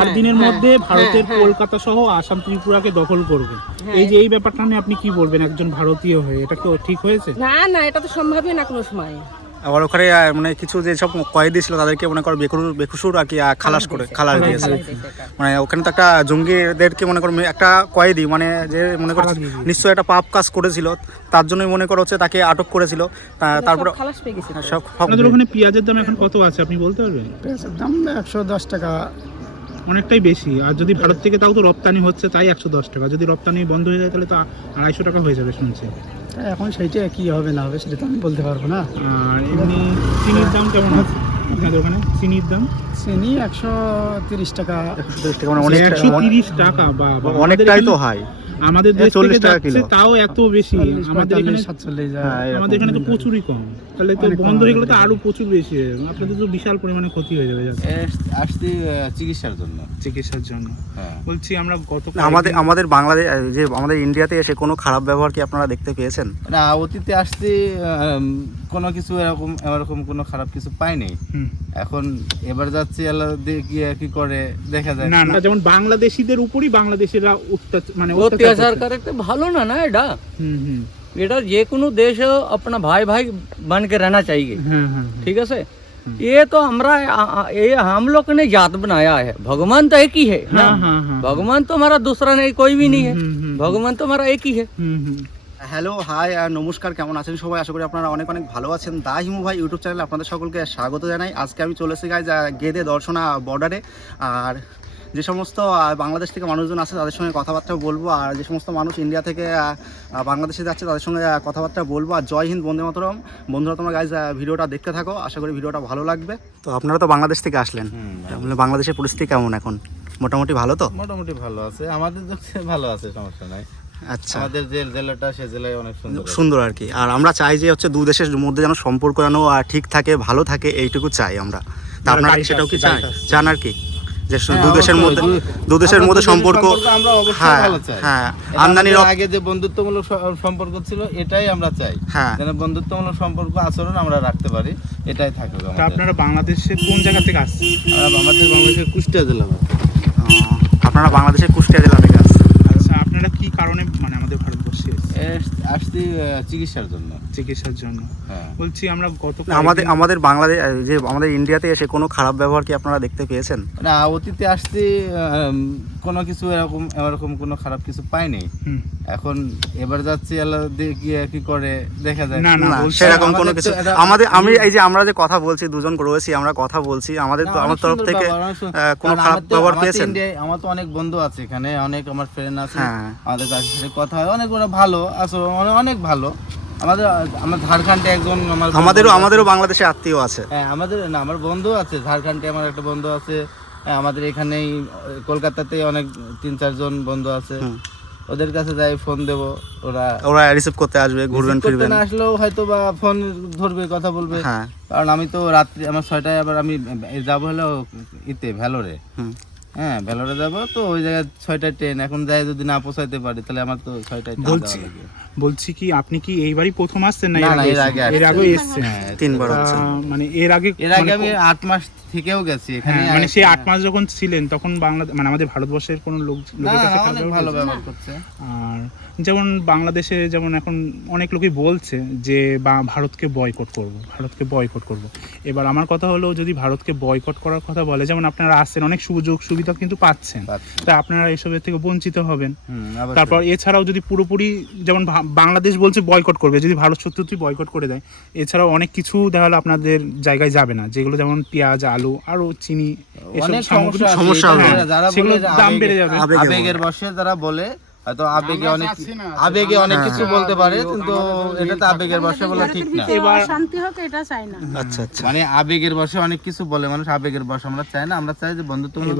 4 দিনের মধ্যে ভারতের কলকাতা সহ আসাম ত্রিপুরাকে দখল করবে। এই যে এই ব্যাপারটা নিয়ে আপনি কি বলবেন একজন ভারতীয় হয়ে, এটা কি ঠিক হয়েছে? না না, এটা তো সম্ভবই না কোনো সময়। আবার ওখানে মানে কিছু যেসব কয়েদি ছিল তাদেরকে মনে করো বেকসুর আর কি খালাস দিয়েছে। মানে ওখানে তো একটা জঙ্গিদেরকে মনে করো একটা কয়েদি মানে যে মনে করো নিশ্চয়ই একটা পাপ কাজ করেছিল, তার জন্যই মনে করো হচ্ছে তাকে আটক করেছিল। তারপর খালাস পেয়ে গেছে। সব আপনাদের ওখানে পেঁয়াজের দাম এখন কত আছে আপনি বলতে পারবেন? পেঁয়াজের দাম 110 টাকা, অনেকটাই বেশি। আর যদি ভারত থেকে তাও তো রপ্তানি হচ্ছে, তাই 110 টাকা। যদি রপ্তানি বন্ধ হয়ে যায় তাহলে তো 250 টাকা হয়ে যাবে শুনছি। এখন সেইটা কি হবে না হবে সেটা তো আমি বলতে পারবো না। আর এমনি চিনির দাম কেমন আছে আপনাদের ওখানে? চিনির দাম চিনি 130 টাকা। 130 টাকা মানে অনেক 130 টাকা, বা অনেকটাই তো হাই। আমাদের দেশ 40 থেকে টাকা যাচ্ছে কিলো। তাও এত বেশি। আমাদের এখানে 47 আমাদের এখানে তো প্রচুরই কম। তাহলে তো বন্ধ হয়ে গেলে তো আরো প্রচুর বেশি হয়ে যাবে। আপনাদের তো বিশাল পরিমাণে ক্ষতি হয়ে যাবে। আসছি চিকিৎসার জন্য। চিকিৎসার জন্য বলছি আমরা আমাদের বাংলাদেশ যে আমাদের ইন্ডিয়াতে এসে কোনো খারাপ ব্যবহার কি আপনারা দেখতে পেয়েছেন? না, অতীতে আসছি কোনো কিছু এরকম কোনো খারাপ কিছু পাইনি। এখন এবার যাচ্ছি আল্লাহ গিয়ে কি করে দেখা যায়। না যেমন বাংলাদেশিদের উপরই বাংলাদেশিরা অত্যাচার করে তো ভালো না না এটা। এটা যে কোনো देश अपना भाई भाई बन के रहना चाहिए। ठीक है से ये तो हमरा ये हम लोग ने जात बनाया है। भगवान तो एक ही है ना। भगवान तो हमारा दूसरा नहीं, कोई भी नहीं है। भगवान तो हमारा एक ही है। হ্যালো, হাই আর নমস্কার, কেমন আছেন সবাই? আশা করি আপনারা অনেক অনেক ভালো আছেন। দা হিমু ভাই ইউটিউব চ্যানেলে আপনাদের সকলকে স্বাগত জানাই। আজকে আমি চলে এসেছি গাইজ গেদে দর্শনা বর্ডারে। আর যে সমস্ত বাংলাদেশ থেকে মানুষজন আছে তাদের সঙ্গে কথাবার্তা বলবো, আর যে সমস্ত মানুষ ইন্ডিয়া থেকে বাংলাদেশে যাচ্ছে তাদের সঙ্গে কথাবার্তা বলবো। আর জয় হিন্দ, বন্দে মাতরম। বন্ধুরা তোমরা গাইজ ভিডিওটা দেখতে থাকো, আশা করি ভিডিওটা ভালো লাগবে। তো আপনারা তো বাংলাদেশ থেকে আসলেন, বাংলাদেশের পরিস্থিতি কেমন এখন? মোটামুটি ভালো তো? মোটামুটি ভালো আছে, আমাদের দেশে ভালো আছে, সমস্যা নাই। আচ্ছা, আমাদের যে জেলাটা সে জেলায় অনেক সুন্দর আর কি। আর আমরা চাই যে হচ্ছে দু দেশের মধ্যে যেন সম্পর্ক যেন ঠিক থাকে, ভালো থাকে, এইটুকু চাই আমরা। তা আপনারা সেটাও কি চান আর কি, যে দু দেশের মধ্যে সম্পর্ক? আমরা অবশ্যই ভালো চাই। হ্যাঁ, আমদানির আগে যে বন্ধুত্বমূলক সম্পর্ক ছিল এটাই আমরা চাই। হ্যাঁ, যেন বন্ধুত্বমূলক সম্পর্ক আচরণ আমরা রাখতে পারি, এটাই থাকবে। আপনারা বাংলাদেশে কোন জায়গা থেকে আসছেন? আমাদের বাংলাদেশের কুষ্টিয়া জেলা। আপনারা বাংলাদেশের কুষ্টিয়া জেলা থেকে আসছেন? আচ্ছা, আপনারা কি কারণে মানে আমাদের ভারতবর্ষে আসছি চিকিৎসার জন্য। চিকিৎসার জন্য বলছি আমরা আমাদের বাংলাদেশ যে আমাদের ইন্ডিয়াতে এসে কোনো খারাপ ব্যবহার কি আপনারা দেখতে পেয়েছেন? না, অতীতে আসছি কোনো কিছু এরকম কোনো খারাপ কিছু পাইনি। এখন এবার যাচ্ছি আল্লাহ গিয়ে কি করে দেখা যায়। না সেরকম কোনো কিছু আমি এই যে আমরা যে কথা বলছি, দুজন রয়েছি, আমরা কথা বলছি, আমার তরফ থেকে কোনো খারাপ ব্যবহার পেয়েছেন? আমার তো অনেক বন্ধু আছে এখানে, অনেক আমার ফ্রেন্ড আছে, আমাদের সাথে কথা হয়, অনেক ওরা ভালো আসলে, অনেক ভালো। আমার ঝাড়খণ্ডে একজন আমাদেরও বাংলাদেশে আত্মীয় আছে। হ্যাঁ, আমার বন্ধু আছে ঝাড়খণ্ডে, আমার একটা বন্ধু আছে। আমাদের এখানেই কলকাতাতে অনেক 3-4 জন বন্ধু আছে। ওদের কাছে যাই, ফোন দেবো, ওরা রিসিভ করতে আসবে, ঘুরবেন ফিরবেন। না আসলেও হয়তো বা ফোন ধরবে, কথা বলবে। কারণ আমি তো রাত্রি আমার 6টায় আবার আমি যাবো হলো ভ্যালোরে। হ্যাঁ, ভ্যালোরে যাবো, তো ওই জায়গায় 6টায় ট্রেন। এখন যাই, যদি না পৌঁছাইতে পারি তাহলে আমার তো 6টায় বলছি কি আপনি কি এইবারই প্রথম আসছেন না এর আগে এসেছেন? 3 বার হচ্ছে। মানে এর আগে আমি 8 মাস থেকেও গেছি এখানে। মানে সেই 8 মাস যখন ছিলেন তখন মানে আমাদের ভারতবর্ষের কোনো লোকের কাছে ভালো ব্যবহার করছে। আর যেমন বাংলাদেশে যেমন এখন অনেক লোকই বলছে যে ভারতকে বয়কট করব। এবার আমার কথা হলো, যদি ভারতকে বয়কট করার কথা বলে, যেমন আপনারা আসছেন, অনেক সুযোগ সুবিধা কিন্তু পাচ্ছেন, তা আপনারা এসবের থেকে বঞ্চিত হবেন। তারপর এছাড়াও যদি পুরোপুরি যেমন বাংলাদেশ বলছে বয়কট করবে, যদি ভারত সত্যি বয়কট করে দেয়, এছাড়াও অনেক কিছু দেখা হলো আপনাদের জায়গায় যাবে না, যেগুলো যেমন পেঁয়াজ, আলু, আরো চিনি, অনেক সমস্যা হবে। সেগুলো দাম বেড়ে যাবে। আবেগের বশে যারা বলে, হয়তো আবেগে অনেক কিছু বলতে পারে, কিন্তু এটা তো আবেগের বশে বলা ঠিক না। এবার শান্তি হোক এটা চাই না। আচ্ছা, মানে আবেগের বশে অনেক কিছু বলে মানুষ, আবেগের বশে আমরা চাই না। আমরা চাই যে বন্ধুত্বমূলক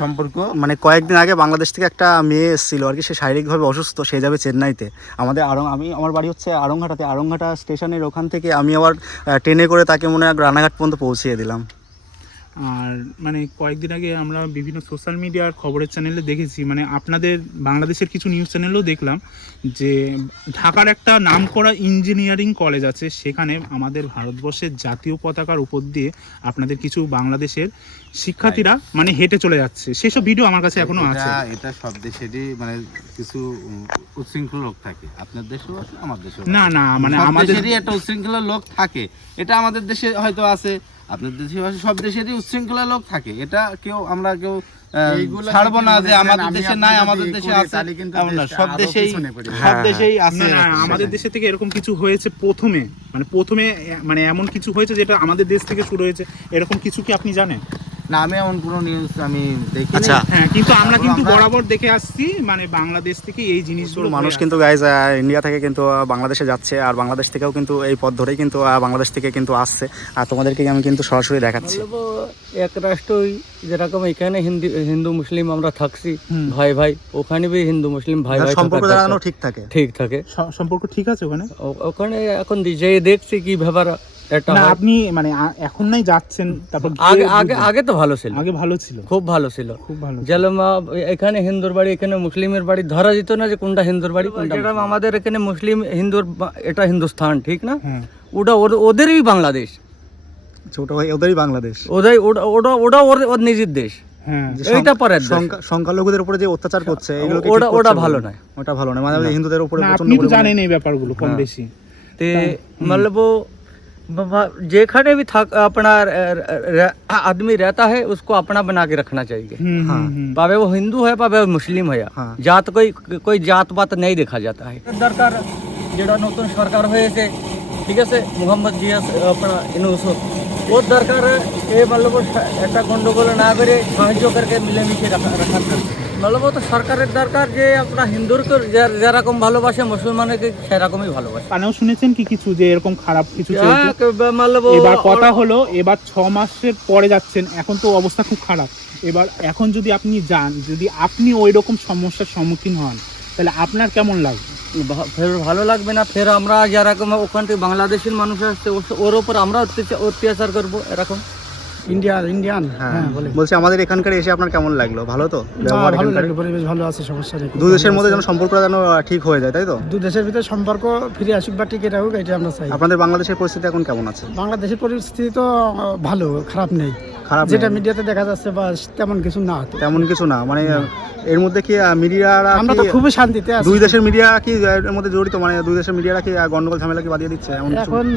সম্পর্ক। মানে কয়েকদিন আগে বাংলাদেশ থেকে একটা মেয়ে এসেছিল আর কি, সে শারীরিকভাবে অসুস্থ, সে যাবে চেন্নাইতে। আমার বাড়ি হচ্ছে আড়ংঘাটা স্টেশনের ওখান থেকে আমি আবার ট্রেনে করে তাকে মনে হয় রানাঘাট পর্যন্ত পৌঁছিয়ে দিলাম। আর মানে কয়েকদিন আগে আমরা বিভিন্ন সোশ্যাল মিডিয়ার খবরের চ্যানেলে দেখেছি, মানে আপনাদের বাংলাদেশের কিছু নিউজ চ্যানেলেও দেখলাম যে ঢাকার একটা নামকরা ইঞ্জিনিয়ারিং কলেজ আছে, সেখানে আমাদের ভারতবর্ষের জাতীয় পতাকার উপর দিয়ে আপনাদের কিছু বাংলাদেশের শিক্ষার্থীরা মানে হেঁটে চলে যাচ্ছে। সেসব ভিডিও আমার কাছে এখনো আছে। এটা সব দেশেরই মানে কিছু উচ্ছৃঙ্খল লোক থাকে, আপনার দেশেও আছে আমার দেশেও না না মানে সব আমাদের দেশেরই একটা উচ্ছৃঙ্খল লোক থাকে, এটা আমাদের দেশে হয়তো আছে, আপনার দেশে আছে, সব দেশেরই উচ্ছৃঙ্খলা লোক থাকে, এটা আমরা কেউ ছাড়বো না যে আমাদের দেশে নাই, আমাদের দেশে আছে এমন না, সব দেশেই আছে। না না আমাদের দেশে থেকে এরকম কিছু হয়েছে প্রথমে মানে এমন কিছু হয়েছে যেটা আমাদের দেশ থেকে শুরু হয়েছে, এরকম কিছু কি আপনি জানেন? না, আমি এমন কোনো নিউজ আমি দেখি আচ্ছা। হ্যাঁ, কিন্তু আমরা কিন্তু বরাবর দেখে আসছি মানে বাংলাদেশ থেকে এই জিনিসগুলো মানুষ কিন্তু গাইজ ইন্ডিয়া থেকে কিন্তু বাংলাদেশে যাচ্ছে, আর বাংলাদেশ থেকেও কিন্তু এই পথ ধরেই কিন্তু বাংলাদেশ থেকে কিন্তু আসছে, আর তোমাদেরকে আমি কিন্তু সরাসরি দেখাচ্ছি। বলবো এক রাষ্ট্রই যেরকম এখানে হিন্দু মুসলিম আমরা থাকছি ভাই ভাই, ওখানে বি হিন্দু মুসলিম ভাই ভাই সম্পর্ক থাকার জানানো দরকার। ঠিক থাকে। ঠিক থাকে সম্পর্ক ঠিক আছে ওখানে। ওখানে এখন যে দেখছি কি ব্যাপার এটা না হয়। আপনি মানে এখন নাই যাচ্ছেন, তারপর আগে আগে আগে তো ভালো ছিল, আগে ভালো ছিল, খুব ভালো ছিল। খুব ভালো। যেরকম এখানে হিন্দুর বাড়ি এখানে মুসলিমের বাড়ি ধরা যেত না যে কোনটা হিন্দুর বাড়ি কোনটা। যেরকম আমাদের এখানে মুসলিম হিন্দুর এটা হিন্দুস্তান ঠিক না, হ্যাঁ ওটা ওদেরই বাংলাদেশ, ছোট ভাই ওদেরই বাংলাদেশ, ওটা ওর নিজের দেশ। হ্যাঁ এইটা পরের দেশ। সংখ্যালঘুদের উপরে যে অত্যাচার করছে এগুলো কি ঠিক ওটা করছে ভালো বলে? নয়, ওটা ভালো নয়, মানে হিন্দুদের উপরে না, প্রচন্ড আপনি তো পরিমাণে- জানেন এই ব্যাপারগুলো কম হ্যাঁ। বেশি। ते मतलब जेखने भी था अपना आदमी रहता है उसको अपना बना के रखना चाहिए। पावे वो हिंदू है पावे वो मुस्लिम है, हाँ। जात कोई जात पात नहीं देखा जाता है। दरकार जेड़ा नतून सरकार হয়েছে ঠিক আছে মোহাম্মদ জিয়া अपना इनुसो वो दरकार ये मतलब একটা গন্ডগোল না করে সাহায্য করকে মিলেমিশে রাখার मतलब वो तो সরকারের দরকার যে আপনারা হিন্দুকে যেরকম ভালোবাসে মুসলমানকে সেরকমই ভালোবাসে। কানেও শুনেছেন কি কিছু যে এরকম খারাপ কিছু চলছে? मतलब এবার কথা হলো এবার 6 মাসের পরে যাচ্ছেন, এখন তো অবস্থা খুব খারাপ। এবার এখন যদি আপনি যান, যদি আপনি ওই রকম সমস্যার সম্মুখীন হন, তাহলে আপনার কেমন লাগবে? ফের ভালো লাগবে না, ফের আমরা যেরকম ওখান থেকে বাংলাদেশের মানুষ আসছে ওর উপর আমরা অত্যাচার করবো এরকম। ইন্ডিয়ান হ্যাঁ বলছি আমাদের এখানকার এসে আপনার কেমন লাগলো? ভালো তো ব্যবহার ভালো এখানকার? লাগলো, পরিবেশ ভালো আছে, সমস্যা নেই। দুই দেশের মধ্যে যেন সম্পর্কটা যেন ঠিক হয়ে যায়, তাই তো? দু দেশের ভিতরে সম্পর্ক ফিরে আসুক বা টিকে রাখুক, এটা আমরা চাই। আপনাদের বাংলাদেশের পরিস্থিতি এখন কেমন আছে? বাংলাদেশের পরিস্থিতি তো ভালো, খারাপ নেই, খারাপ যেটা নেই? মিডিয়াতে দেখা যাচ্ছে বা তেমন কিছু না। তেমন কিছু না, মানে এর মধ্যে কি মিডিয়ারা আমরা তো খুবই শান্তিতে আছি। দুই দেশের মিডিয়া কি এর মধ্যে জড়িত, মানে দুই দেশের মিডিয়ারা কি গন্ডগোল ঝামেলা কি বাদিয়ে দিচ্ছে এমন কিছু? এখন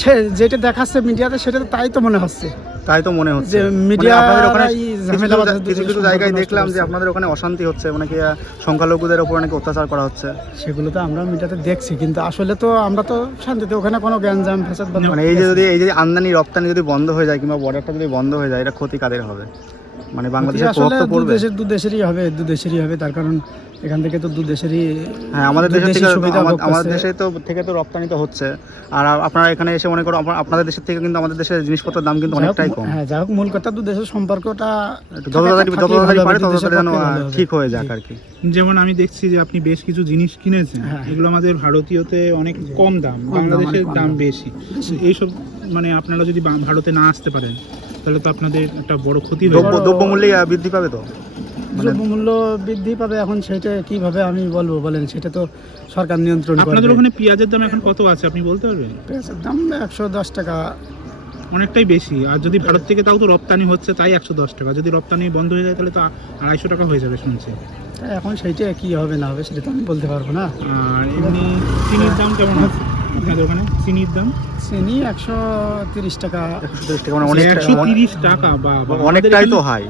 সে যেটা দেখাচ্ছে মিডিয়াতে সেটা তো তাই তো মনে হচ্ছে তাই তো মনে হচ্ছে যে মিডিয়া আপনাদের ওখানে ঝামেলা কিছু কিছু জায়গায় দেখলাম যে আপনাদের ওখানে অশান্তি হচ্ছে, মানে কি সংখ্যালঘুদের উপর নাকি অত্যাচার করা হচ্ছে। সেগুলো তো আমরা মিডিয়াতে দেখছি, কিন্তু আসলে তো আমরা তো শান্তিতে, ওখানে কোনো গ্যাঞ্জাম ফ্যাসাদ বা মানে এই যে আমদানি রপ্তানি যদি বন্ধ হয়ে যায় কিংবা বর্ডারটা যদি বন্ধ হয়ে যায়, এটা ক্ষতি কাদের হবে? মানে বাংলাদেশের প্রভাব আসলে তো পড়বে। দু দেশেরই হবে, তার কারণ এখান থেকে তো দু দেশেরই। হ্যাঁ, আমাদের দু দেশের দেশই থেকে সুবিধা ভোগ আমাদের করছে। দেশে তো থেকে তো রপ্তানি তো হচ্ছে, আর আপনারা এখানে এসে মনে করো আপনাদের দেশের থেকে কিন্তু আমাদের দেশের জিনিসপত্রের দাম কিন্তু অনেকটাই কম। হ্যাঁ, যাই হোক, মূল কথা দু দেশের সম্পর্কটা যত তাড়াতাড়ি পারে তত তাড়াতাড়ি যেন ভালো হবে। ঠিক হয়ে যাক আর কি। যেমন আমি দেখছি যে আপনি বেশ কিছু জিনিস কিনেছেন, হ্যাঁ। এগুলো আমাদের ভারতীয়তে অনেক কম দাম, দাম, বাংলাদেশের অনেক কম দাম দাম। বেশি। এইসব মানে আপনারা যদি ভারতে না আসতে পারেন তাহলে তো আপনাদের একটা বড় ক্ষতি হয়ে যাবে। দ্রব্যমূল্য বৃদ্ধি পাবে তো, দ্রব্যমূল্য বৃদ্ধি পাবে। এখন সেটা কিভাবে আমি বলবো বলেন, সেটা তো সরকার নিয়ন্ত্রণ আপনাদের করবে। ওখানে পেঁয়াজের দাম এখন কত আছে আপনি বলতে পারবেন? পেঁয়াজের দাম 110 টাকা। অনেকটাই বেশি। আর যদি ভারত থেকে তাও তো রপ্তানি হচ্ছে, তাই 110 টাকা। যদি রপ্তানি বন্ধ হয়ে যায় তাহলে তো 250 টাকা হয়ে যাবে শুনছি। তাই এখন সেইটা কি হবে না হবে সেটা তো আমি বলতে পারবো না। আর এমনি চিনির দাম কেমন আছে আপনাদের ওখানে? চিনির দাম চিনি 130 টাকা। 130 টাকা, মানে অনেক 130 টাকা, বা অনেকটাই তো হাই।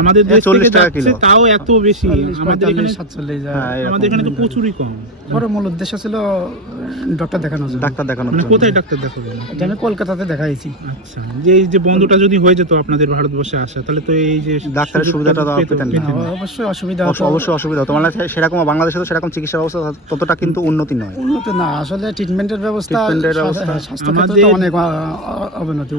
আমাদের দেশ 40 থেকে টাকা যাচ্ছে কিলো। তাও এত বেশি। 40, আমাদের এখানে 45, 47 যায়। হ্যাঁ, এরকম। আমাদের এখানে তো প্রচুরই কম। বড় মূল উদ্দেশ্য ছিল ডক্টর দেখানোর জন্য। ডাক্তার দেখানোর মানে জন্য। কোথায় ডাক্তার দেখাবেন? এটা আমি কলকাতাতে দেখাইছি। আচ্ছা, যে এই যে বন্ধুটা যদি হয়ে যেত আপনাদের ভারতবর্ষে আসা, তাহলে তো এই যে ডাক্তারের সুবিধাটা তো পেতেন না। অবশ্যই অসুবিধা হতো। অবশ্যই অসুবিধা হতো, মানে সেরকম বাংলাদেশে তো সেরকম চিকিৎসা ব্যবস্থা ততটা কিন্তু উন্নতি নয়। উন্নত না, আসলে ট্রিটমেন্টের ব্যবস্থা, ট্রিটমেন্টের ব্যবস্থা স্বাস্থ্য ক্ষেত্রে তো অনেক অবনতি।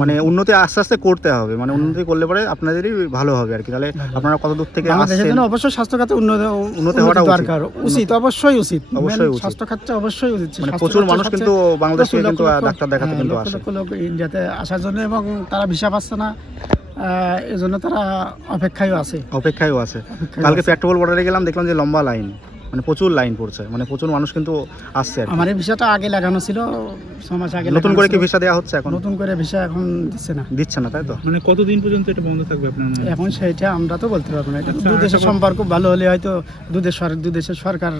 মানে উন্নতি আস্তে আস্তে করতে হবে, মানে উন্নতি করলে পরে আপনাদেরই ভালো ভালো হবে আর কি। তাহলে আপনারা কত দূর থেকে বাংলাদেশের আসছেন? জন্য অবশ্যই স্বাস্থ্যখাতে উন্নতি হওয়াটা উচিত। দরকার, উচিত, অবশ্যই উচিত, অবশ্যই Main উচিত। স্বাস্থ্যখাতটা অবশ্যই উচিত। মানে স্বাস্থ্য প্রচুর খাতটা মানুষ কিন্তু সবচেয়ে বাংলাদেশে লক্ষ কিন্তু লক্ষ ডাক্তার দেখাতে কিন্তু লক্ষ আসে। লক্ষ লোক ইন্ডিয়াতে আসার জন্য, এবং তারা ভিসা পাচ্ছে না, এজন্য তারা অপেক্ষায়ও আছে। কালকে পেট্রোল বর্ডারে গেলাম, দেখলাম যে লম্বা লাইন, মানে প্রচুর লাইন পড়ছে, মানে প্রচুর মানুষ কিন্তু আসছে আর কি। আমার এই ভিসাটা আগে লাগানো ছিল, 6 মাস আগে নতুন লাগানো করে কি ছিল। ভিসা দেওয়া হচ্ছে এখন? নতুন করে ভিসা এখন দিচ্ছে না। তাই তো? মানে কতদিন পর্যন্ত এটা বন্ধ থাকবে আপনার মনে হয়? এখন সেইটা আমরা তো বলতে পারবো না, এটা আচ্ছা, দু দেশের আচ্ছা। সম্পর্ক ভালো হলে হয়তো দু দেশের সরকার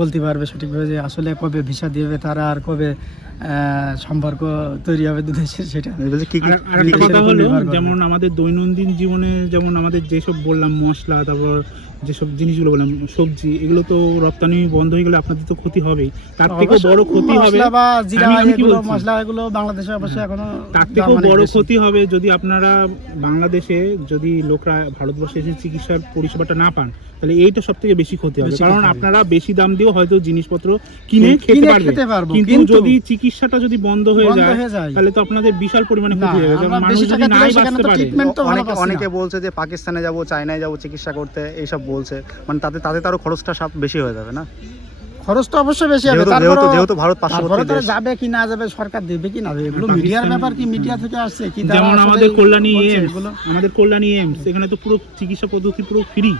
বলতে পারবে সঠিকভাবে যে আসলে কবে ভিসা দিবে তারা, আর কবে সম্পর্ক তৈরি হবে দু দেশের, সেটা এই বলছে কি কি আর একটা দেশের কথা উপর হলো, নির্ভর করবে। যেমন আমাদের দৈনন্দিন জীবনে যেমন আমাদের যেসব বললাম মশলা, তারপর যেসব জিনিসগুলো বললাম সবজি, এগুলো তো রপ্তানি বন্ধ হয়ে গেলে আপনাদের তো ক্ষতি হবেই। তার থেকেও বড় ক্ষতি হবে, মশলা বা জিরা আমি কি এগুলো, বলছি? মশলা এগুলো বাংলাদেশে অবশ্যই এখনো তার দাম থেকেও অনেক বড় বেশি। ক্ষতি হবে যদি আপনারা বাংলাদেশে যদি লোকরা ভারতবর্ষে এসে চিকিৎসার পরিষেবাটা না পান, তাহলে এইটা সব থেকে বেশি ক্ষতি হবে। বেশি কারণ ক্ষতি হবে। আপনারা বেশি দাম দিয়েও হয়তো জিনিসপত্র কিনে খেতে খেতে পারবো, কিন্তু কিন্তু যদি চিকিৎসাটা যদি বন্ধ হয়ে যায় তাহলে তো আপনাদের বিশাল পরিমাণে ক্ষতি হয়ে যাবে। আমরা মানুষ বেশি যদি টাকা নাই দিলেও সেখানে বাঁচতে তো পারে। ট্রিটমেন্ট তো ভালো পাচ্ছে অনেকে না। বলছে যে পাকিস্তানে যাব, চায়নায় যাব চিকিৎসা করতে, এইসব বলছে, মানে তাতে তারও খরচটা সব বেশি হয়ে যাবে না? খরচ তো অবশ্যই বেশি হবে, যেহেতু ভারত তারপরে পার্শ্ববর্তী তারা দেশ। যাবে কি না যাবে, সরকার দেবে কি না দেবে, এগুলো মিডিয়ার ব্যাপার, কি মিডিয়া থেকে আসছে কি তারা যেমন আসলে আমাদের কল্যাণী বলছে এইমস, এগুলো। আমাদের কল্যাণী এইমস, এখানে তো পুরো চিকিৎসা পদ্ধতি পুরো ফ্রি।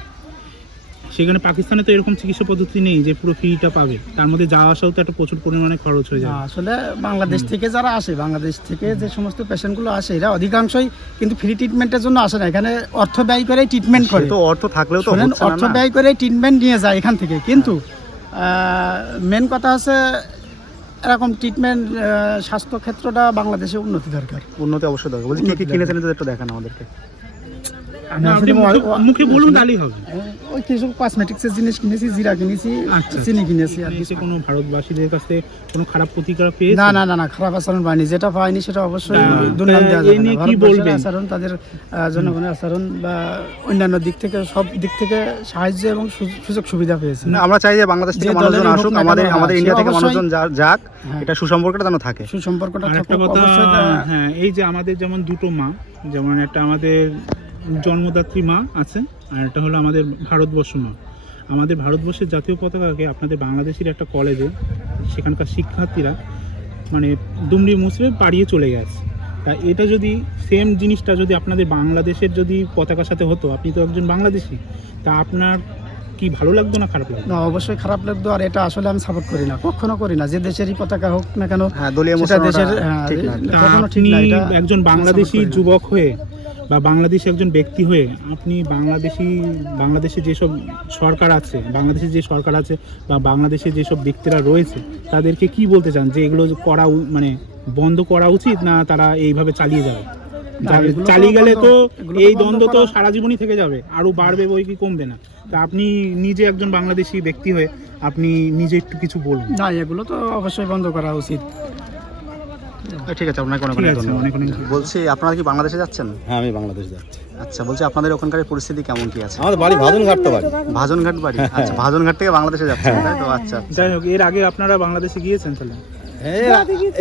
সেখানে পাকিস্তানে তো এরকম চিকিৎসা পদ্ধতি নেই যে পুরো ফ্রিটা পাবে, তার মধ্যে যাওয়া আসাও তো একটা প্রচুর পরিমাণে খরচ হয়ে না, যায়। আসলে বাংলাদেশ থেকে যারা আসে, বাংলাদেশ থেকে যে সমস্ত পেশেন্টগুলো আসে, এরা অধিকাংশই কিন্তু ফ্রি ট্রিটমেন্টের জন্য আসে না, এখানে অর্থ ব্যয় করে ট্রিটমেন্ট করে। সে তো অর্থ থাকলেও তো শোনেন, হচ্ছে অর্থ না। ব্যয় করে ট্রিটমেন্ট নিয়ে যায় এখান থেকে, কিন্তু মেন কথা হচ্ছে এরকম ট্রিটমেন্ট, স্বাস্থ্য ক্ষেত্রটা বাংলাদেশে উন্নতি দরকার। উন্নতি অবশ্যই দরকার। বলছি কি কি কিনেছেন একটু দেখান আমাদেরকে। না, আপনি মুখে বলুন তাহলেই হবে। ওই কিছু কসমেটিক্সের জিনিস কিনেছি, জিরা কিনেছি, আচ্ছা, চিনি কিনেছি আর আপনি কিছু। এসে কোনো ভারতবাসীদের কাছে কোনো খারাপ প্রতিক্রিয়া পেয়েছেন? না, খারাপ আচরণ পাইনি, যেটা পাইনি সেটা অবশ্যই তা দুর্নাম দেওয়া এই যাবে না। নিয়ে কি ভারতবর্ষের বলবেন? আচরণ, তাদের জনগণের আচরণ বা অন্যান্য দিক থেকে, সব দিক থেকে সাহায্য এবং সুযোগ সুবিধা পেয়েছি। না, আমরা চাই যে বাংলাদেশ থেকে যে মানুষজন দলেরই হোক আসুক, না কেন, আমাদের সে ইন্ডিয়া থেকে অবশ্যই- মানুষজন যাক, হ্যাঁ। এটা সুসম্পর্কটা যেন থাকে। সুসম্পর্কটা আর একটা থাকুক কথা, অবশ্যই। হ্যাঁ, এই যে আমাদের যেমন দুটো মা, যেমন একটা আমাদের জন্মদাত্রী মা আছে, আর একটা হলো আমাদের ভারতবর্ষ মা। আমাদের ভারতবর্ষের জাতীয় পতাকাকে আপনাদের বাংলাদেশের একটা কলেজে সেখানকার শিক্ষার্থীরা মানে দুমড়ি মুচড়ে পাড়িয়ে চলে গেছে। তা এটা যদি সেম জিনিসটা যদি আপনাদের বাংলাদেশের যদি পতাকার সাথে হতো, আপনি তো একজন বাংলাদেশি, তা আপনার কি ভালো লাগতো না খারাপ লাগতো? না, অবশ্যই খারাপ লাগতো, আর এটা আসলে আমি সাপোর্ট করি না, কখনো করি না। যে দেশেরই পতাকা হোক না কেন, হ্যাঁ, দলীয় সেটা মশলাটা দেশের ঠিক না। তা কখনো ঠিক আপনি না, এটা একজন আমি বাংলাদেশি support করি না। যুবক হয়ে বা বাংলাদেশি একজন ব্যক্তি হয়ে আপনি বাংলাদেশে যেসব সরকার আছে, বাংলাদেশে যে সরকার আছে বা বাংলাদেশে যেসব ব্যক্তিরা রয়েছে, তাদেরকে কি বলতে চান যে এগুলো করা মানে বন্ধ করা উচিত না তারা এইভাবে চালিয়ে যাবে? না, এগুলো তো চালিয়ে গেলে তো এগুলো তো এই বন্ধ দ্বন্দ্ব তো করা- সারা জীবনই থেকে যাবে, আরো বাড়বে বই কি কমবে না। তা আপনি নিজে একজন বাংলাদেশি ব্যক্তি হয়ে আপনি নিজে একটু কিছু বলুন। না, এগুলো তো অবশ্যই বন্ধ করা উচিত। ঠিক আছে, আপনাকে অনেক ঠিক অনেক আছে, ধন্যবাদ। অনেক অনেক বলছি আপনারা কি বাংলাদেশে যাচ্ছেন? হ্যাঁ, আমি বাংলাদেশ যাচ্ছি। আচ্ছা, বলছি আপনাদের ওখানকার পরিস্থিতি কেমন কি আছে? আমাদের বাড়ি ভাজনঘাট তো বাড়ি। ভাজনঘাট বাড়ি? আচ্ছা, ভাজনঘাট থেকে বাংলাদেশে যাচ্ছেন, তাই তো? আচ্ছা, যাই হোক, এর আগে আপনারা বাংলাদেশে গিয়েছেন তাহলে?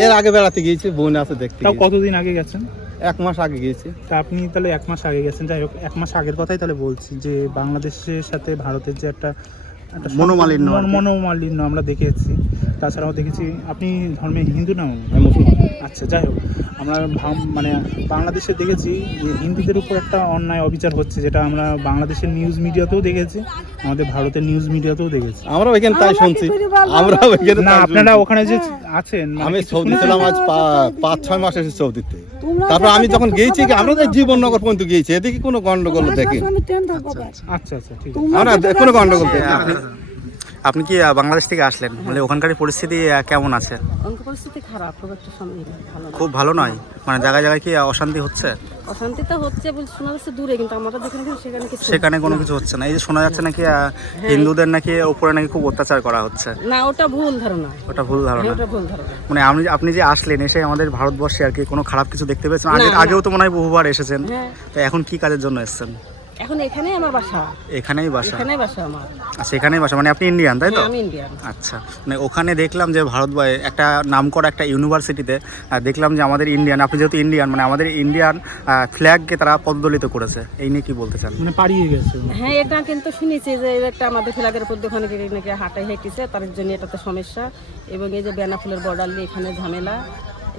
এর আগে বেড়াতে গিয়েছি, বোন আছে দেখতে তাও গিয়েছি। কতদিন আগে গেছেন? 1 মাস আগে গিয়েছি। তা আপনি তাহলে 1 মাস আগে গেছেন। যাই হোক, 1 মাস আগের কথাই তাহলে বলছি যে বাংলাদেশের সাথে ভারতের যে একটা মনোমালিন্য আর কি। মনোমালিন্য আমরা দেখেছি। তাছাড়াও দেখেছি আপনি ধর্মে হিন্দু না? আমি মুসলমান। আচ্ছা, যাই হোক, আমরা মানে বাংলাদেশে দেখেছি যে হিন্দুদের উপর একটা অন্যায় অবিচার হচ্ছে, যেটা আমরা বাংলাদেশের নিউজ মিডিয়াতেও দেখেছি, আমাদের ভারতের নিউজ মিডিয়াতেও দেখেছি। আমরা ওইখানে তাই শুনছি, আমরা ওইখানে না, তাই আপনারা শুনছি। ওখানে যে আছেন, মানে আমি কিছু সৌদি শুনেছেন? ছিলাম আজ 5-6 মাস এসেছি সৌদিতে। তারপর আমি যখন গিয়েছি, আমরা তো জীবননগর পর্যন্ত গিয়েছি, এদিকে কোনো গন্ডগোল দেখি আচ্ছা আচ্ছা, ঠিক আছে। আমরা কোনো গন্ডগোল দেখি না। আপনি কি বাংলাদেশ থেকে আসলেন, মানে ওখানকার পরিস্থিতি কেমন আছে? অঙ্ক পরিস্থিতি খারাপ, খুব একটা সময় ভালো না। খুব ভালো নয়, মানে জায়গায় জায়গায় কি অশান্তি হচ্ছে? অশান্তি তো হচ্ছে বলে শোনা যাচ্ছে দূরে, কিন্তু আমরা যেখানে গেছি সেখানে কিছু সেখানে কোনো কিছু হচ্ছে না। এই যে শোনা যাচ্ছে নাকি হিন্দুদের নাকি উপরে নাকি খুব অত্যাচার করা হচ্ছে, না, ওটা ভুল ধারণা। ওটা ভুল ধারণা। হ্যাঁ, ওটা ভুল ধারণা। মানে আপনি যে আসলেন, এসে আমাদের ভারতবর্ষে আর কি কোনো খারাপ কিছু দেখতে পেয়েছেন? না, না। আগেও তো মনে হয় বহুবার এসেছেন, হ্যাঁ, তো এখন কি কাজের জন্য এসেছেন? এখন এখানেই আমার বাসা, এখানেই বাসা? এখানেই বাসা আমার। আচ্ছা, এখানেই বাসা, মানে আপনি ইন্ডিয়ান তাই তো? হ্যাঁ, আমি ইন্ডিয়ান। আচ্ছা, মানে ওখানে দেখলাম যে একটা নামকরা একটা ইউনিভার্সিটিতে দেখলাম যে আমাদের ইন্ডিয়ান, আপনি যেহেতু ইন্ডিয়ান, মানে আমাদের ইন্ডিয়ান ফ্ল্যাগকে তারা পদদলিত করেছে, এই নিয়ে কি বলতে চান? মানে পাড়িয়ে গেছে। হ্যাঁ, এটা কিন্তু শুনেছি যে একটা আমাদের ফ্ল্যাগের উপর ওখানে নাকি হাঁটাই হেঁটেছে, তার জন্য এটাতে সমস্যা। এবং এই যে বেনাফুলের বর্ডার নিয়ে এখানে ঝামেলা,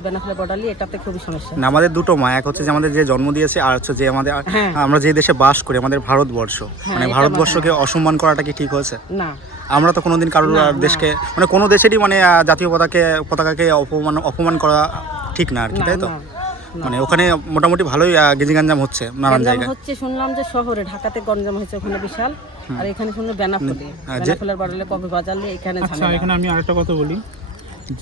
বেনাফুলের বর্ডার নিয়ে এটাতে খুবই সমস্যা। না, আমাদের দুটো মা, এক হচ্ছে যে আমাদের যে জন্ম দিয়েছে, আর হচ্ছে যে আমাদের হ্যাঁ। আমরা যে দেশে বাস করি, আমাদের ভারতবর্ষ, মানে এটা ভারতবর্ষকে অসম্মান করাটা কি ঠিক হয়েছে? না, আমরা তো কোনোদিন কারোর না, দেশকে, মানে কোনো দেশেরই মানে জাতীয় পতাকাকে অপমান করা ঠিক না আর কি, না, তাই তো? না, না। মানে ওখানে মোটামুটি ভালোই গেঞ্জিগাঞ্জাম হচ্ছে নানান গঞ্জাম জায়গায়। হচ্ছে, শুনলাম যে শহরে ঢাকাতে গঞ্জাম হয়েছে ওখানে বিশাল, আর এখানে শুনলাম বেনাফুলে, বেনাফুলের বর্ডারে কবে বাজারলে এখানে আচ্ছা, ঝামেলা। এখানে আমি আরেকটা কথা বলি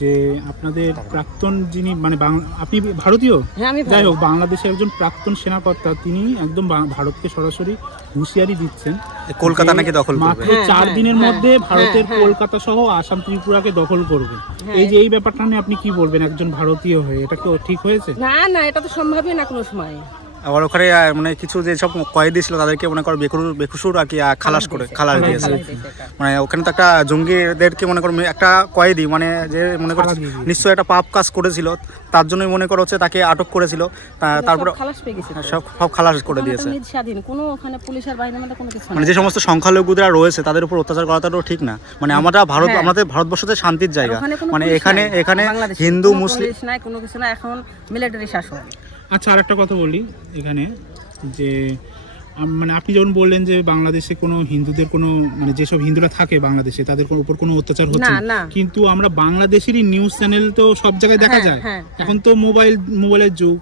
যে আপনাদের প্রাক্তন যিনি মানে আপনি ভারতীয়? হ্যাঁ, আমি যাই হোক, বাংলাদেশের একজন প্রাক্তন সেনাকর্তা তিনি একদম ভারতকে সরাসরি হুঁশিয়ারি দিচ্ছেন কলকাতা যে নাকি দখল করবে। মাত্র 4 দিনের মধ্যে ভারতের কলকাতা সহ আসাম ত্রিপুরাকে দখল করবে। এই যে এই ব্যাপারটা নিয়ে আপনি কি বলবেন একজন ভারতীয় হয়ে? এটা কি ঠিক হয়েছে? না, না, এটা তো সম্ভবই না কোনো সময়। আবার ওখানে মানে কিছু যে সব কয়েদি ছিল তাদেরকে মনে করো বেকসুর আর কি খালাস দিয়েছে। মানে ওখানে তো একটা জঙ্গিদেরকে মনে করো একটা কয়েদি, মানে যে মনে করো নিশ্চয়ই একটা পাপ কাজ করেছিল, তার জন্যই মনে করো হচ্ছে তাকে আটক করেছিল, তারপর খালাস পেয়ে গেছে, সব খালাস করে দিয়েছে। নিজ স্বাধীন, কোনো ওখানে পুলিশের বাহিনীর মধ্যে কোনো কিছু মানে যে সমস্ত সংখ্যালঘুরা রয়েছে তাদের উপর অত্যাচার করাটাও ঠিক না। মানে আমাদের ভারতবর্ষতে শান্তির জায়গা, মানে এখানে হিন্দু মুসলিম নাই, কোনো কিছু না, এখন মিলিটারি শাসন। আচ্ছা, আরেকটা কথা বলি এখানে যে মানে আপনি যখন বললেন যে বাংলাদেশে কোনো হিন্দুদের কোনো মানে যেসব হিন্দুরা থাকে বাংলাদেশে তাদের উপর কোনো অত্যাচার হচ্ছে না, না। কিন্তু আমরা বাংলাদেশেরই নিউজ চ্যানেল তো সব জায়গায় দেখা যায়। এখন তো মোবাইলের যুগ,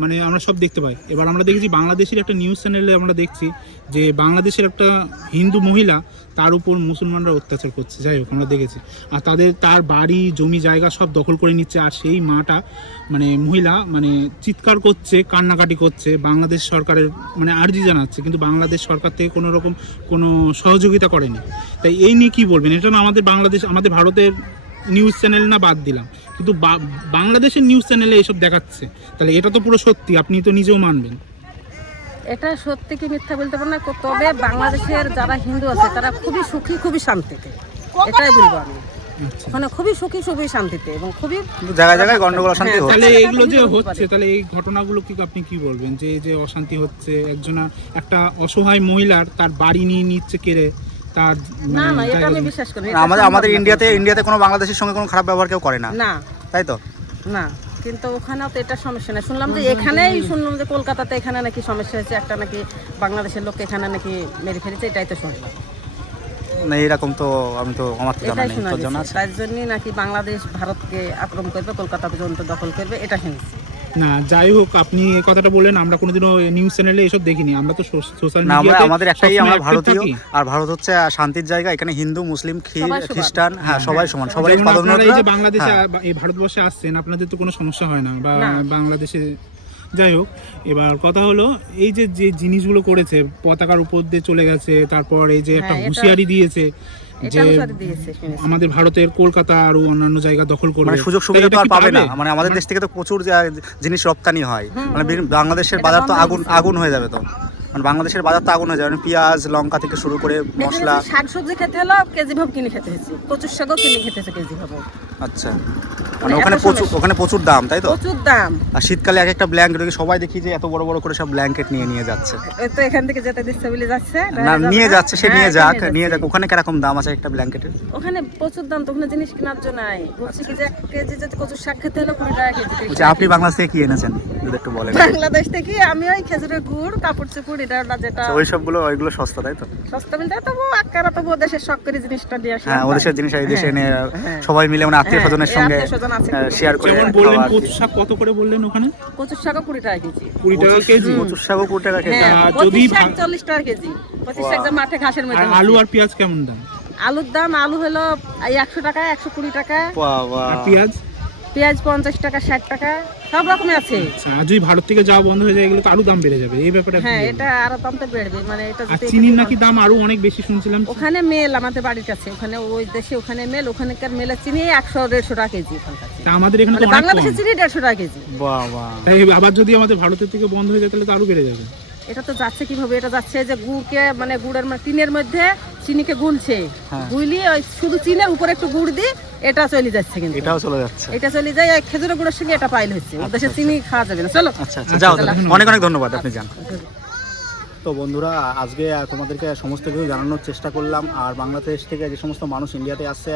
মানে আমরা সব দেখতে পাই। এবার আমরা দেখেছি বাংলাদেশের একটা নিউজ চ্যানেলে আমরা দেখছি যে বাংলাদেশের একটা হিন্দু মহিলা, তার উপর মুসলমানরা অত্যাচার করছে। যাই হোক, আমরা দেখেছি। আর তার বাড়ি জমি জায়গা সব দখল করে নিচ্ছে। আর সেই মাটা মানে মহিলা মানে চিৎকার করছে, কান্নাকাটি করছে, বাংলাদেশ সরকারের মানে আর্জি জানাচ্ছে, কিন্তু বাংলাদেশ সরকার থেকে কোনো রকম কোনো সহযোগিতা করেনি। তাই এই নিয়ে কী বলবেন? এটা না আমাদের ভারতের নিউজ চ্যানেল না, বাদ দিলাম, কিন্তু বাংলাদেশের নিউজ চ্যানেলে এসব দেখাচ্ছে, তাহলে এটা তো পুরো সত্যি, আপনি তো নিজেও মানবেন। এটা সত্যি কি মিথ্যা বলতে পারবো না, তবে বাংলাদেশের যারা হিন্দু আছে তারা খুবই সুখী, খুবই শান্তিতে, এটাই বলবো আমি। ওখানে খুবই সুখী, খুবই শান্তিতে, এবং খুবই জায়গায় জায়গায় গন্ডগোল অশান্তি হচ্ছে। তাহলে এগুলো যে হচ্ছে, তাহলে এই ঘটনাগুলো কি আপনি কি বলবেন যে অশান্তি হচ্ছে? একটা অসহায় মহিলার তার বাড়ি নিয়ে নিচ্ছে কেড়ে, তার না, না, এটা আমি বিশ্বাস করি না। আমাদের ইন্ডিয়াতে কোনো বাংলাদেশের সঙ্গে কোনো খারাপ ব্যবহার কেউ করে না, না, তাই তো? না, কিন্তু ওখানেও তো এটা সমস্যা না। শুনলাম যে শুনলাম যে কলকাতাতে এখানে নাকি সমস্যা হয়েছে, একটা নাকি বাংলাদেশের লোক এখানে নাকি মেরে ফেলেছে, এটাই তো শুনলাম। না, এরকম তো আমার তো জানা এটাই নেই। শোনা তো জানা যাচ্ছে, আছে? তার জন্যই নাকি বাংলাদেশ ভারতকে আক্রমণ করবে, কলকাতা পর্যন্ত দখল করবে, এটা শুনেছি। না, যাই হোক, আপনি এই কথাটা বললেন, আমরা কোনোদিনও নিউজ চ্যানেলে এসব দেখিনি। আমরা তো সোশ্যাল না, মিডিয়াতে আমাদের একটাই, আমরা ভারতীয়, আর ভারত হচ্ছে শান্তির জায়গা। এখানে হিন্দু মুসলিম খ্রিস্টান, হ্যাঁ, সবাই সমান, সবাই আপনারা এই যে বাংলাদেশে এই ভারতবর্ষে আসছেন, আপনাদের তো কোনো সমস্যা হয় না বা বাংলাদেশে। যাই হোক, এবার কথা হলো এই যে জিনিসগুলো করেছে, পতাকার উপর দিয়ে চলে গেছে, তারপর এই যে একটা হুঁশিয়ারি দিয়েছে যে আমাদের ভারতের কলকাতা আর অন্যান্য জায়গা দখল করবে, মানে সুযোগ সুবিধা তো আর পাবে না। মানে আমাদের দেশ থেকে তো প্রচুর জিনিস রপ্তানি হয়, মানে বাংলাদেশের বাজার তো আগুন হয়ে যাবে। তো মানে বাংলাদেশের বাজার তো আগুন হয়ে যাবে, পেঁয়াজ লঙ্কা থেকে শুরু করে মশলা, শাকসবজি খেতে হলো কেজি ভাব কিনে খেতে হচ্ছে, কচুর শাকও কিনে খেতে হচ্ছে কেজি ভাব। আচ্ছা, মানে ওখানে প্রচুর দাম, তাই তো? প্রচুর দাম। আর শীতকালে এক একটা ব্ল্যাঙ্কেট, সবাই দেখি যে এত বড় বড় করে সব ব্ল্যাঙ্কেট নিয়ে যাচ্ছে। তো এখান থেকে যেতে দিচ্ছে বলে যাচ্ছে না, নিয়ে যাচ্ছে, সে নিয়ে যাক। ওখানে কিরকম দাম আছে একটা ব্ল্যাঙ্কেটের? ওখানে প্রচুর দাম, তো ওখানে জিনিস কেনার জন্য নাই। বলছি কি যে এক কেজি যদি কচুর শাক খেতে হলো 20 টাকা কেজি। আচ্ছা, আপনি বাংলাদেশ থেকে কি এনেছেন যদি একটু বলেন? বাংলাদেশ থেকে আমি ওই খেজুরের গুড়, কাপড় চোপড়, এটা যেটা ওইগুলো সস্তা, তাই তো? সস্তা বলতে তবু আকারা তবু দেশের শখ করে জিনিসটা দিয়ে আসে। হ্যাঁ, ওদেশের জিনিস এই দেশে এনে সবাই মিলে মানে আত্মীয় স্বজনের সঙ্গে শেয়ার করে। যেমন বললেন কচু শাক কত করে বললেন ওখানে? কচুর শাকও 20 টাকা কেজি। 20 টাকা কেজি? কচুর শাকও 20 টাকা কেজি। যদি 40 টাকা কেজি, 25 টাকা মাঠে ঘাসের মধ্যে। আলু আর পেঁয়াজ কেমন দাম? আলুর দাম, আলু হলো 100 টাকা, 120 টাকা। বাবা। আর পেঁয়াজ? পেঁয়াজ 50 টাকা, 60 টাকা, সব রকমের আছে। আচ্ছা, আর যদি ভারত থেকে যাওয়া বন্ধ হয়ে যায় এগুলো তো আরো দাম বেড়ে যাবে, এই ব্যাপারটা? হ্যাঁ, এটা আরো দাম তো বেড়বে। মানে এটা আর চিনির নাকি দাম আরো অনেক বেশি শুনছিলাম। ওখানে মেল আমাদের বাড়ির কাছে, ওখানে ওই দেশে ওখানে মেল, ওখানকার মেলের চিনি 100-150 টাকা কেজি। তা আমাদের এখানে তো বাংলাদেশের চিনি 150 টাকা কেজি। বাবা। তাই আবার যদি আমাদের ভারতের থেকে বন্ধ হয়ে যায় তাহলে তো আরো বেড়ে যাবে। এটা তো যাচ্ছে কিভাবে, এটা যাচ্ছে যে গুড়কে মানে গুড়ের টিনের মধ্যে চিনিকে গুলছে, গুলি ওই শুধু চিনের উপরে একটু গুড় দিয়ে এটা চলে যাচ্ছে, কিন্তু এটাও চলে যাচ্ছে। এটা চলে যায় এই খেজুরের গুড়ের সঙ্গে এটা পাইল হচ্ছে, ওর দেশে চিনি খাওয়া যাবে না। চলো আচ্ছা আচ্ছা, যাও তাহলে। অনেক অনেক ধন্যবাদ, আপনি যান। তো বন্ধুরা, আজকে তোমাদেরকে সমস্ত কিছু জানানোর চেষ্টা করলাম, আর বাংলাদেশ থেকে যে সমস্ত মানুষ ইন্ডিয়াতে আসছে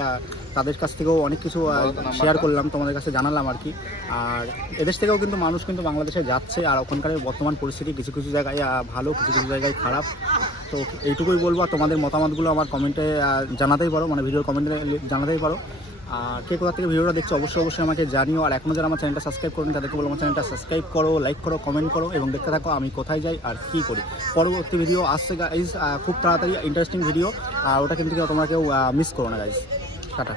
তাদের কাছ থেকেও অনেক কিছু শেয়ার করলাম, তোমাদের কাছে জানালাম আর কি। আর এদেশ থেকেও কিন্তু মানুষ কিন্তু বাংলাদেশে যাচ্ছে, আর ওখানকার বর্তমান পরিস্থিতি কিছু কিছু জায়গায় ভালো, কিছু কিছু জায়গায় খারাপ। তো এইটুকুই বলবো, তোমাদের মতামতগুলো আমার কমেন্টে জানাতেই পারো, মানে ভিডিওর কমেন্টে জানাতেই পারো। আর কে কোথা থেকে ভিডিওটা দেখছো অবশ্যই আমাকে জানিও। আর এখনও যারা আমার চ্যানেলটা সাবস্ক্রাইব করেন তাদেরকে বলো আমার চ্যানেলটা সাবস্ক্রাইব করো, লাইক করো, কমেন্ট করো, এবং দেখতে থাকো আমি কোথায় যাই আর কী করি। পরবর্তী ভিডিও আসছে গাইজ, খুব তাড়াতাড়ি ইন্টারেস্টিং ভিডিও, আর ওটা কিন্তু তোমরা কেউ মিস করো না গাইজ। টাটা।